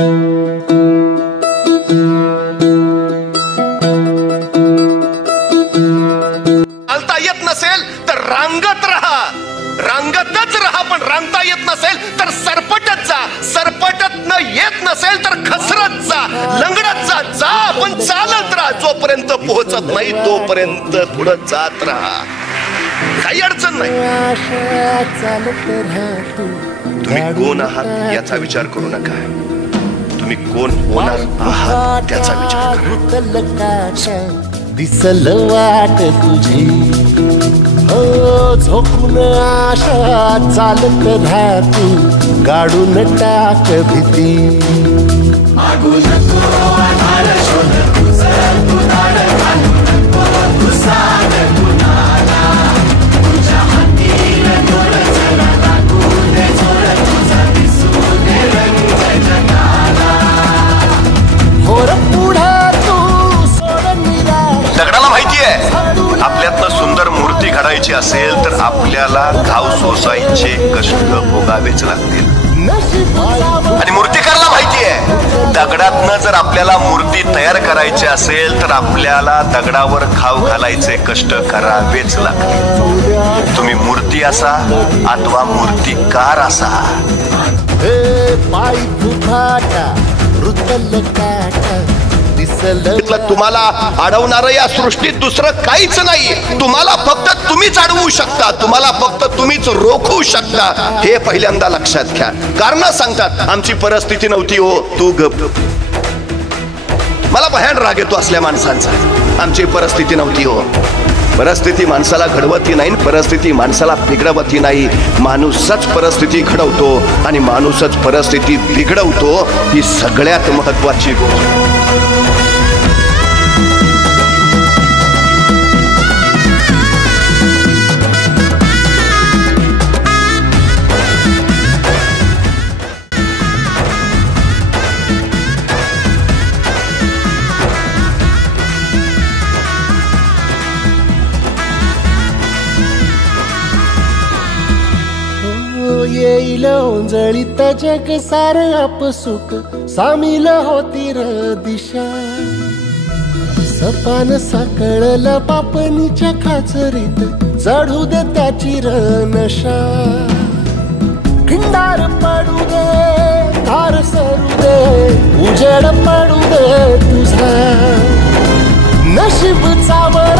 चालता येत नसेल तर रांगत राहा, रांगतच राहा. पण रांगता येत नसेल तर सरपटत जा, सरपटत न येत नसेल तर खसरत जा, लंगडत जा. जा पण चालत राहा. जोपर्यंत पोहोचत नाही तोपर्यंत पुढे जात राहा. काही अडचण नाही. तुम्ही कोण आहात याचा विचार करू नका. तुम्ही कोण होणार आहात त्याचा विचार करा. दिसल वाट तुझी हो झोपून आशा चालत राहतो, गाडून टाक भीती. मागू नको आधार शोध तुझं तू धाड घालू नको तू साध कुणाला. तुझ्या हातीन दोर जरा लागू दे जोर तुझा दिसू दे रंग जगाला. होर पुढे दगडाला माहितीये आपल्यातनं सुंदर मूर्ती घडायची असेल तर आपल्याला घाव सोसायचे कष्ट भोगावेच लागतील. आणि मूर्तिकारला माहितीये दगडातनं जर आपल्याला मूर्ती तयार करायची असेल तर आपल्याला दगडावर घाव घालायचे कष्ट करावेच लागतील. तुम्ही मूर्ती असा अथवा मूर्तिकार असा. तुम्हाला अडवणार या सृष्टीत दुसरं काहीच नाही. तुम्हाला फक्त तुम्हीच अडवू शकता, तुम्हाला फक्त तुम्हीच रोखू शकता. हे पहिल्यांदा लक्षात घ्या. कारण सांगतात आमची परिस्थिती नव्हती हो, तू गप. मला भयान राग येतो असल्या माणसांचा. आमची परिस्थिती नव्हती हो. परिस्थिती माणसाला घडवती नाही, परिस्थिती माणसाला बिघडवती नाही. माणूसच परिस्थिती घडवतो आणि माणूसच परिस्थिती बिघडवतो. ही सगळ्यात महत्वाची गोष्ट. येईल ओंजळीत जग सार आपसुक सामील होती र दिशा. सपान साकळला पापणीच्या खाचरीत चढू दे त्याची र नशा. खिंडार पडू दे धार सरू दे उजेड पडू दे तुझा. नशीब चावर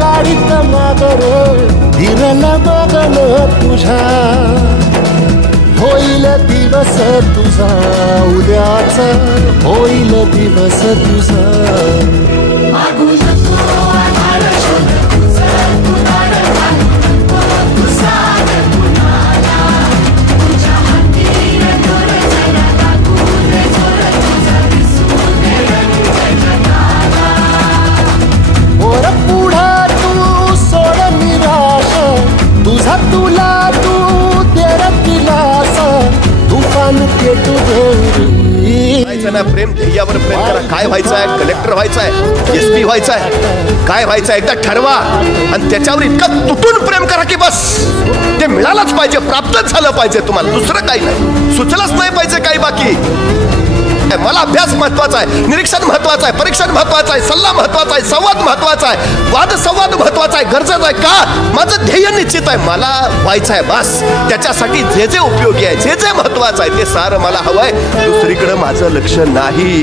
काढीत मागर धीरल बघन तुझ्या. होईल दिवस तुझा उद्याच होईल दिवस तुझा. मागू नको आधार शोध तुझं तू धाड घालू नको तू साध कुणाला. तुझ्या हातीन दोर जरा लागू दे जोर तुझा दिसू दे रंग जगाला. वर पुढे तू सोड निराश तुझा तुला तू तेरा दिलास तुफान पेटू दे. प्रेम ध्येयावर प्रेम करा. काय व्हायचंय? कलेक्टर व्हायचंय, SP व्हायचंय, काय व्हायचंय एकदा ठरवा आणि त्याच्यावर इतकं तुटून प्रेम करा की बस ते मिळालंच पाहिजे, प्राप्तच झालं पाहिजे तुम्हाला. दुसरं काही नाही, सुचलंच नाही पाहिजे काही बाकी. मला अभ्यास महत्वाचा आहे, निरीक्षण महत्वाचं आहे, परीक्षण महत्वाचं आहे, सल्ला महत्वाचा आहे, संवाद महत्वाचा आहे, वाद संवाद महत्वाचा आहे, गरजेचं आहे. का? माझं ध्येय निश्चित आहे, मला व्हायचं आहे बस. त्याच्यासाठी जे जे उपयोगी आहे, जे जे महत्वाचं आहे ते सारं मला हवंय. दुसरीकडे माझं लक्ष नाही.